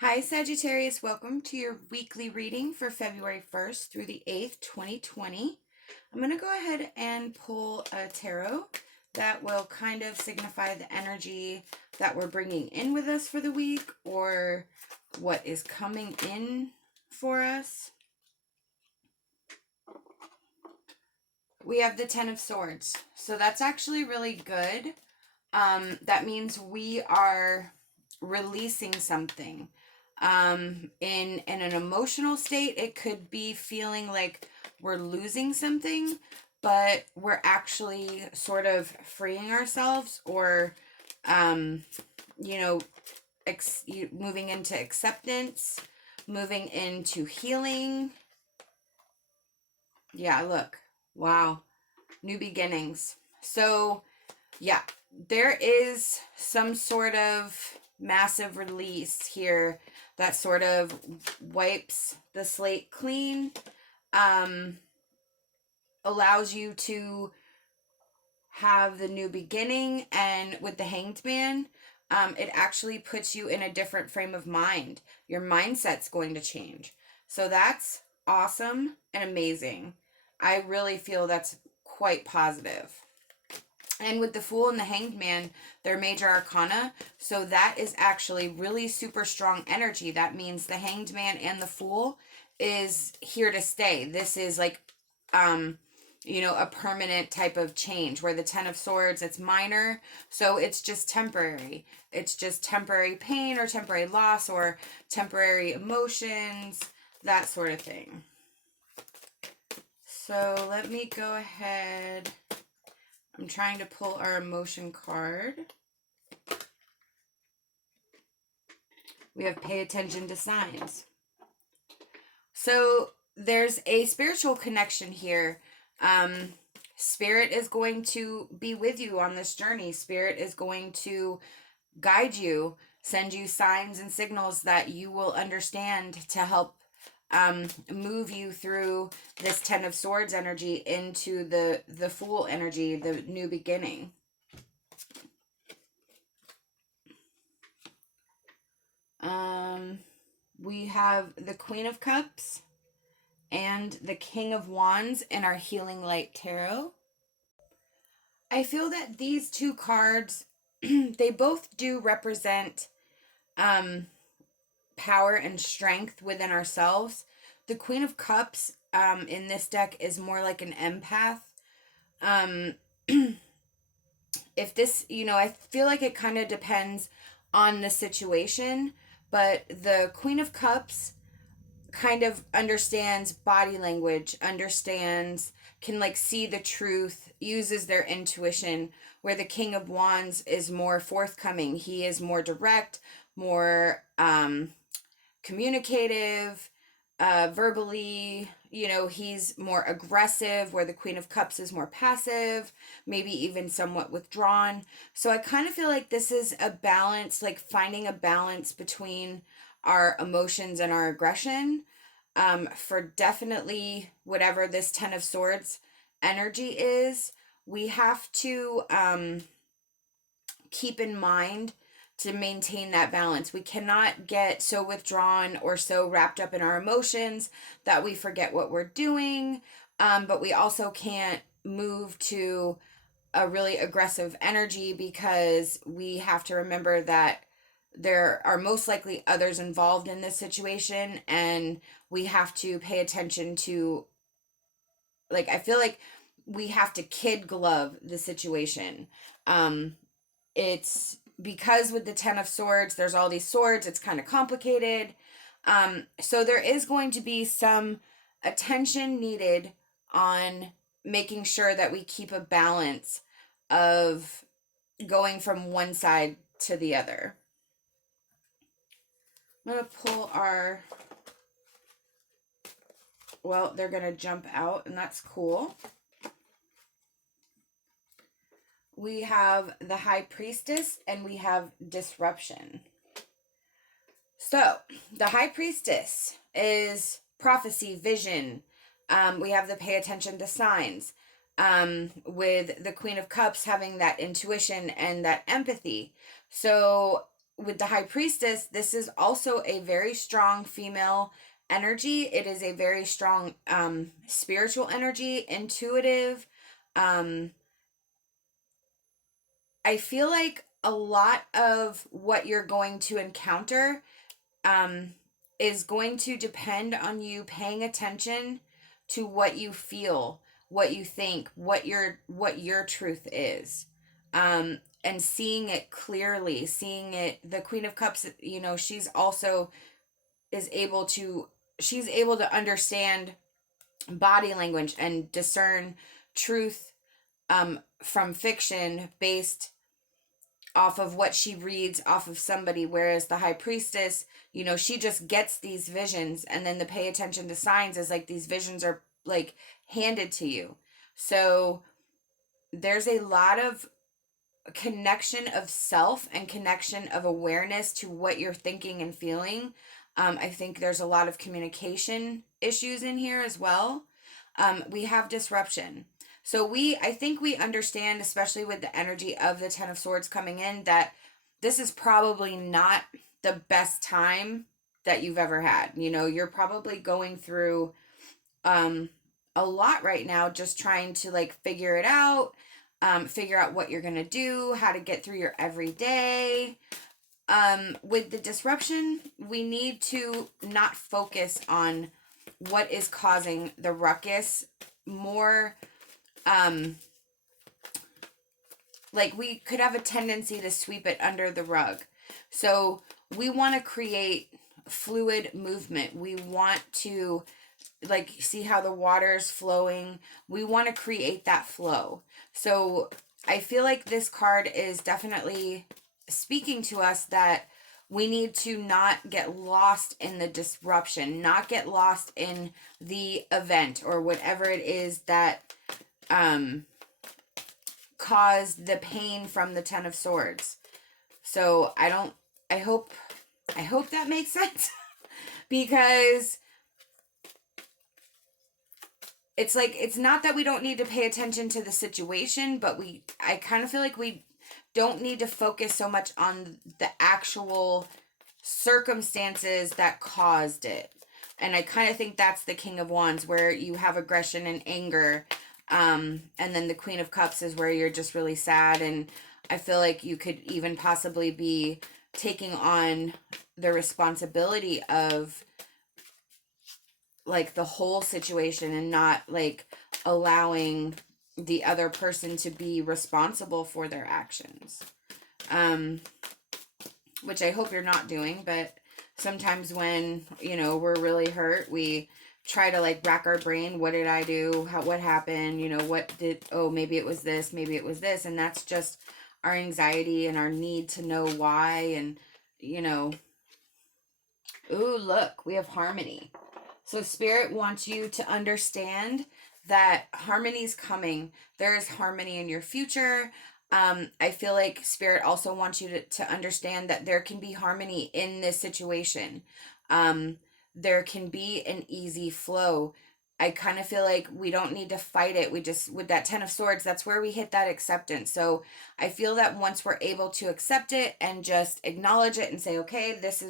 Hi Sagittarius, welcome to your weekly reading for February 1st through the 8th, 2020. I'm going to go ahead and pull a tarot that will kind of signify the energy that we're bringing in with us for the week or what is coming in for us. We have the Ten of Swords, so that's actually really good. That means we are releasing something. In an emotional state, it could be feeling like we're losing something, but we're actually sort of freeing ourselves or, moving into acceptance, moving into healing. Yeah, look. Wow. New beginnings. So, yeah, there is some sort of massive release here that sort of wipes the slate clean, allows you to have the new beginning, and with the Hanged Man, it actually puts you in a different frame of mind. Your mindset's going to change. So that's awesome and amazing. I really feel that's quite positive. And with the Fool and the Hanged Man, they're major arcana. So that is actually really super strong energy. That means the Hanged Man and the Fool is here to stay. This is like, a permanent type of change. Where the Ten of Swords, it's minor. So it's just temporary. It's just temporary pain or temporary loss or temporary emotions, that sort of thing. So let me go ahead. I'm trying to pull our emotion card. We have pay attention to signs. So there's a spiritual connection here. Spirit is going to be with you on this journey. Spirit is going to guide you, send you signs and signals that you will understand to help move you through this Ten of Swords energy into the Fool energy, the new beginning. We have the Queen of Cups and the King of Wands in our Healing Light Tarot. I feel that these two cards, they both do represent power and strength within ourselves. The Queen of Cups in this deck is more like an empath. If this, I feel like it kind of depends on the situation, but the Queen of Cups kind of understands body language, can like see the truth, uses their intuition, where the King of Wands is more forthcoming. He is more direct, more communicative, verbally, he's more aggressive, where the Queen of Cups is more passive, maybe even somewhat withdrawn. So I kind of feel like this is a balance, like finding a balance between our emotions and our aggression, for definitely whatever this Ten of Swords energy is. We have to keep in mind to maintain that balance. We cannot get so withdrawn or so wrapped up in our emotions that we forget what we're doing, but we also can't move to a really aggressive energy, because we have to remember that there are most likely others involved in this situation, and we have to pay attention to, like, I feel like we have to kid glove the situation. It's because with the Ten of Swords, there's all these swords, it's kind of complicated. So there is going to be some attention needed on making sure that we keep a balance of going from one side to the other. I'm going to pull our... Well, they're going to jump out, and that's cool. We have the High Priestess, and we have Disruption. So, the High Priestess is prophecy, vision. We have the pay attention to signs. With the Queen of Cups having that intuition and that empathy. So, with the High Priestess, this is also a very strong female energy. It is a very strong spiritual energy, intuitive. Um, I feel like a lot of what you're going to encounter is going to depend on you paying attention to what you feel, what you think, what your truth is. And seeing it clearly, seeing it. The Queen of Cups, you know, she's also is able to she's able to understand body language and discern truth from fiction based off of what she reads off of somebody, whereas the High Priestess, you know, she just gets these visions, and then the pay attention to signs is like these visions are like handed to you. So there's a lot of connection of self and connection of awareness to what you're thinking and feeling. I think there's a lot of communication issues in here as well. We have disruption. So I think we understand, especially with the energy of the Ten of Swords coming in, that this is probably not the best time that you've ever had. You know, you're probably going through a lot right now, just trying to like figure it out, figure out what you're going to do, how to get through your everyday. With the disruption, we need to not focus on what is causing the ruckus more. Like we could have a tendency to sweep it under the rug. So we want to create fluid movement. We want to like see how the water is flowing. We want to create that flow. So I feel like this card is definitely speaking to us that we need to not get lost in the disruption, not get lost in the event or whatever it is that caused the pain from the Ten of Swords. So I hope that makes sense. Because it's like, it's not that we don't need to pay attention to the situation, but I kind of feel like we don't need to focus so much on the actual circumstances that caused it. And I kind of think that's the King of Wands, where you have aggression and anger. And then the Queen of Cups is where you're just really sad. And I feel like you could even possibly be taking on the responsibility of like the whole situation and not like allowing the other person to be responsible for their actions. Which I hope you're not doing, but sometimes when, you know, we're really hurt, we try to like rack our brain. What did I do? What happened? You know, maybe it was this, maybe it was this. And that's just our anxiety and our need to know why. And, you know, ooh, look, we have harmony. So Spirit wants you to understand that harmony's coming. There is harmony in your future. I feel like Spirit also wants you to understand that there can be harmony in this situation. There can be an easy flow. I kind of feel like we don't need to fight it. We just, with that Ten of Swords, that's where we hit that acceptance. So I feel that once we're able to accept it and just acknowledge it and say, okay, this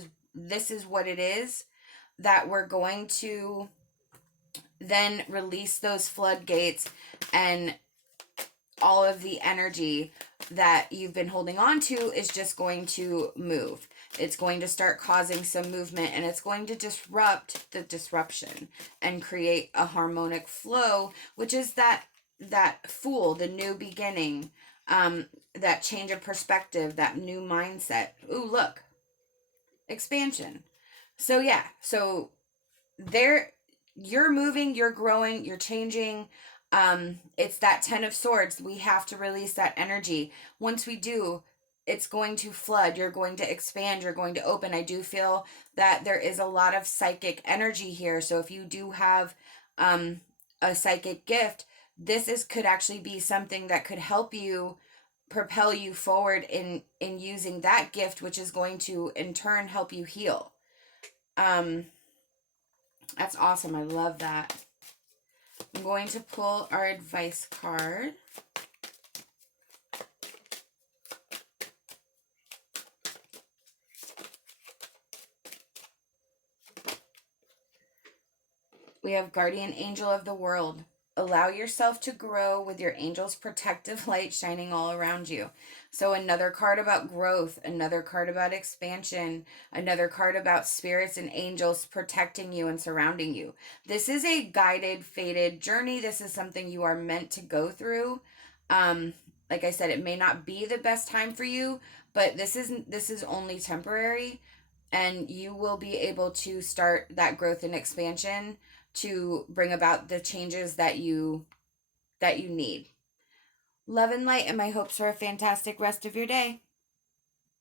is what it is, that we're going to then release those floodgates, and all of the energy that you've been holding on to is just going to move. It's going to start causing some movement, and it's going to disrupt the disruption and create a harmonic flow, which is that Fool, the new beginning, that change of perspective, that new mindset. Ooh, look. Expansion. So yeah, so you're moving, you're growing, you're changing. It's that Ten of Swords. We have to release that energy. Once we do, it's going to flood. You're going to expand. You're going to open. I do feel that there is a lot of psychic energy here. So if you do have a psychic gift, could actually be something that could help you propel you forward in using that gift, which is going to in turn help you heal. That's awesome. I love that. I'm going to pull our advice card. We have Guardian Angel of the World. Allow yourself to grow with your angel's protective light shining all around you. So, another card about growth, another card about expansion, another card about spirits and angels protecting you and surrounding you. This is a guided, fated journey. This is something you are meant to go through. Like I said, it may not be the best time for you, but this is only temporary, and you will be able to start that growth and expansion to bring about the changes that you need. Love and light, and my hopes for a fantastic rest of your day.